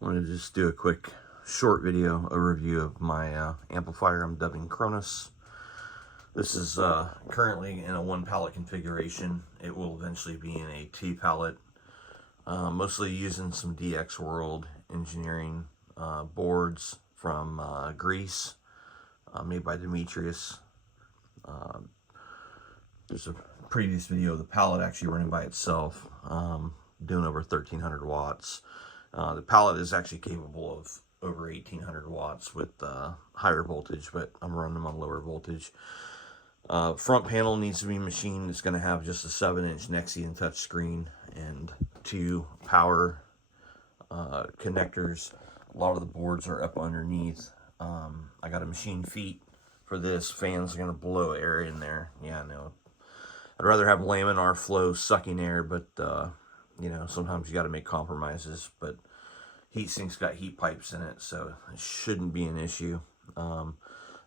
I wanted to just do a quick short video overview of my amplifier I'm dubbing Cronus. This is currently in a 1-pallet configuration. It will eventually be in a 2-pallet. Mostly using some DX World engineering boards from Greece, made by Demetrius. There's a previous video of the pallet actually running by itself, doing over 1,300 watts. The pallet is actually capable of over 1,800 watts with higher voltage, but I'm running them on lower voltage. Front panel needs to be machined. It's going to have just a 7-inch Nexian touchscreen and 2 power connectors. A lot of the boards are up underneath. I got a machine feet for this. Fans are going to blow air in there. Yeah, I know. I'd rather have laminar flow sucking air, but you know, sometimes you got to make compromises. But heatsink's got heat pipes in it, so it shouldn't be an issue. I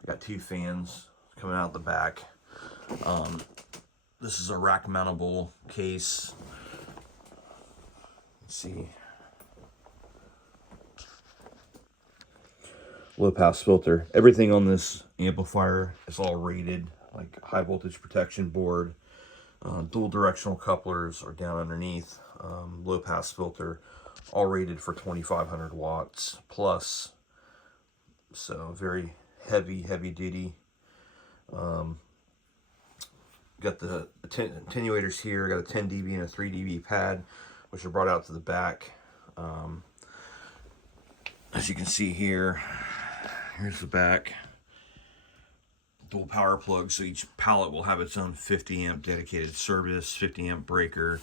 got 2 fans coming out the back. This is a rack mountable case. Let's see. Low pass filter. Everything on this amplifier is all rated, like high voltage protection board. Dual directional couplers are down underneath. Low pass filter, all rated for 2,500 watts plus. So very heavy duty. Got the attenuators here. Got a 10 dB and a 3 dB pad, which are brought out to the back. As you can see here, here's the back. Dual power plug, so each pallet will have its own 50 amp dedicated service, 50 amp breaker.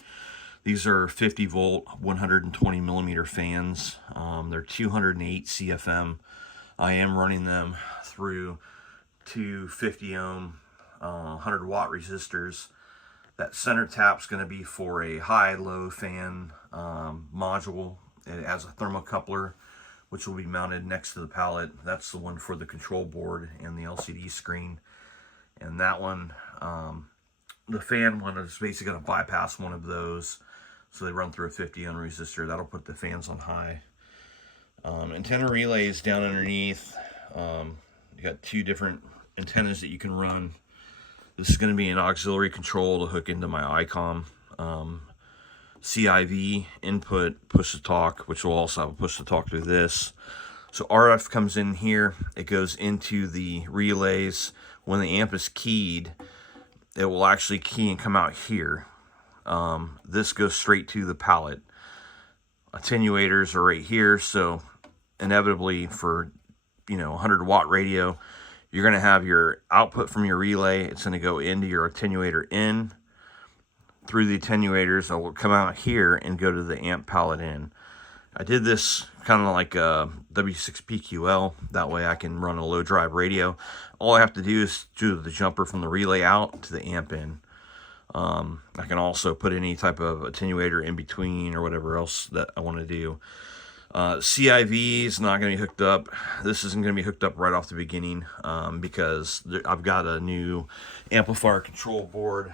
These are 50 volt, 120 millimeter fans. They're 208 CFM. I am running them through 2 50 ohm 100 watt resistors. That center tap's going to be for a high-low fan module. It has a thermocoupler, which will be mounted next to the pallet. That's the one for the control board and the LCD screen. And that one, the fan one, is basically going to bypass one of those. So they run through a 50 ohm resistor. That'll put the fans on high. Antenna relays down underneath. You got 2 different antennas that you can run. This is going to be an auxiliary control to hook into my ICOM. CIV input, push to talk, which will also have a push to talk through this. So RF comes in here. It goes into the relays. When the amp is keyed, it will actually key and come out here. This goes straight to the pallet. Attenuators are right here, so inevitably for 100 watt radio, you're going to have your output from your relay. It's going to go into your attenuator in. Through the attenuators, it will come out here and go to the amp pallet in. I did this kind of like a W6PQL. That way I can run a low drive radio. All I have to do is do the jumper from the relay out to the amp in. I can also put any type of attenuator in between or whatever else that I want to do. CIV is not going to be hooked up. This isn't going to be hooked up right off the beginning because I've got a new amplifier control board.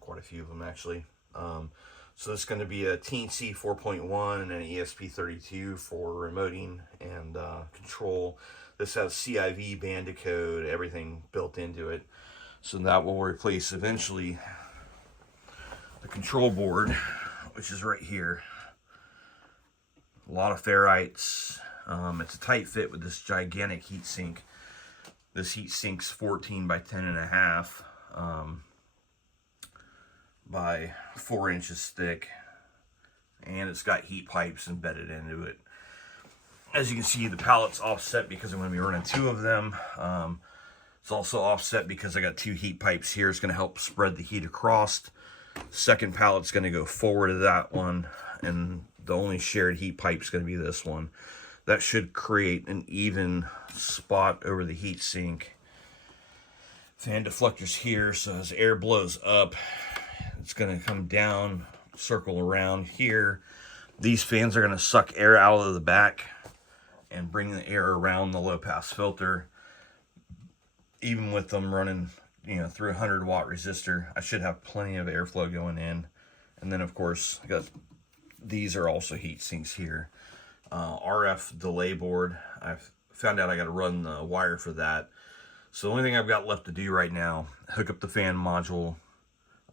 Quite a few of them actually. So this is going to be a TNC 4.1 and an ESP32 for remoting and control. This has CIV, band decode, everything built into it. So that will replace eventually the control board, which is right here. A lot of ferrites. It's a tight fit with this gigantic heat sink. This heat sink's 14 by 10.5 by 4 inches thick, and it's got heat pipes embedded into it. As you can see, the pallet's offset because I'm going to be running 2 of them. It's also offset because I got 2 heat pipes here. It's going to help spread the heat across. Second pallet's going to go forward to that one, and the only shared heat pipe is going to be this one. That should create an even spot over the heat sink. Fan deflector's here, so as air blows up, it's going to come down, circle around here. These fans are going to suck air out of the back and bring the air around the low pass filter. Even with them running, through a 100 watt resistor, I should have plenty of airflow going in. And then of course, I got these are also heat sinks here. RF delay board. I've found out I got to run the wire for that. So the only thing I've got left to do right now, hook up the fan module,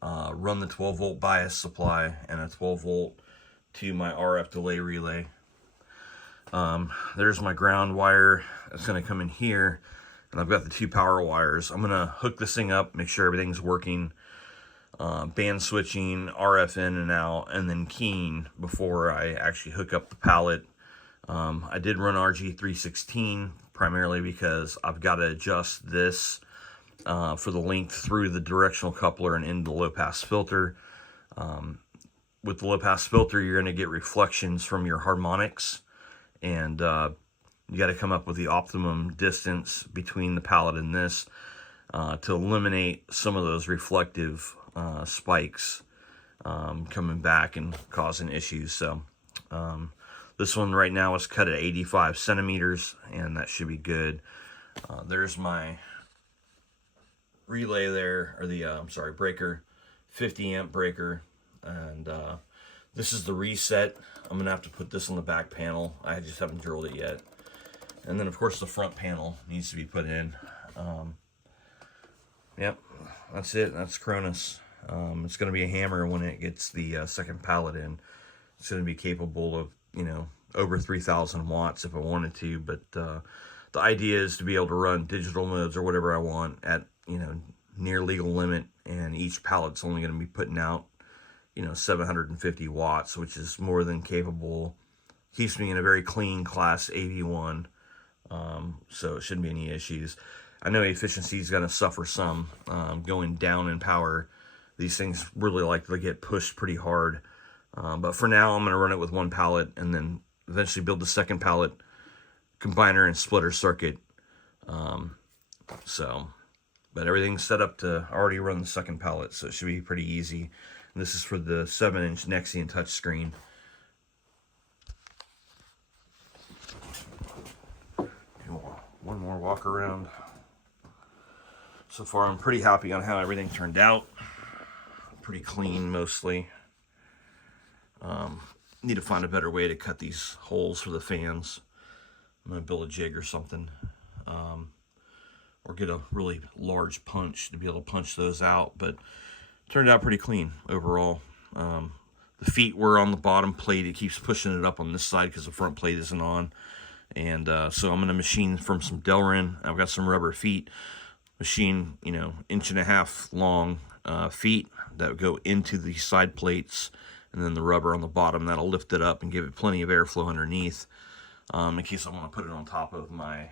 run the 12 volt bias supply and a 12 volt to my RF delay relay. There's my ground wire that's going to come in here, and I've got the 2 power wires. I'm going to hook this thing up, make sure everything's working, band switching, RF in and out, and then keying before I actually hook up the pallet. I did run RG316 primarily because I've got to adjust this for the length through the directional coupler and into the low pass filter. With the low pass filter, you're going to get reflections from your harmonics, and you got to come up with the optimum distance between the pallet and this to eliminate some of those reflective spikes coming back and causing issues. So this one right now is cut at 85 centimeters, and that should be good. There's my relay there, or the I'm sorry, breaker, 50 amp breaker, and this is the reset. I'm gonna have to put this on the back panel. I just haven't drilled it yet. And then of course the front panel needs to be put in. Yep, that's it. That's Cronus. It's gonna be a hammer when it gets the second pallet in. It's gonna be capable of, you know, over 3,000 watts if I wanted to, but the idea is to be able to run digital modes or whatever I want at, you know, near legal limit, and each pallet's only going to be putting out, you know, 750 watts, which is more than capable. Keeps me in a very clean class AV1, so it shouldn't be any issues. I know efficiency is going to suffer some going down in power. These things really like to get pushed pretty hard, but for now I'm going to run it with 1 pallet and then eventually build the second pallet, combiner and splitter circuit. But everything's set up to already run the second pallet, so it should be pretty easy. And this is for the 7-inch Nexian touchscreen. One more walk around. So far I'm pretty happy on how everything turned out. Pretty clean mostly. Need to find a better way to cut these holes for the fans. I'm going to build a jig or something. Or get a really large punch to be able to punch those out. But turned out pretty clean overall. The feet were on the bottom plate. It keeps pushing it up on this side because the front plate isn't on. And so I'm going to machine from some Delrin. I've got some rubber feet. Machine, you know, 1.5 inch long feet that go into the side plates. And then the rubber on the bottom, that'll lift it up and give it plenty of airflow underneath. In case I want to put it on top of my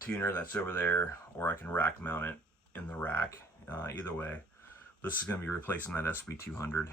tuner that's over there, or I can rack mount it in the rack. Either way, this is going to be replacing that SB200.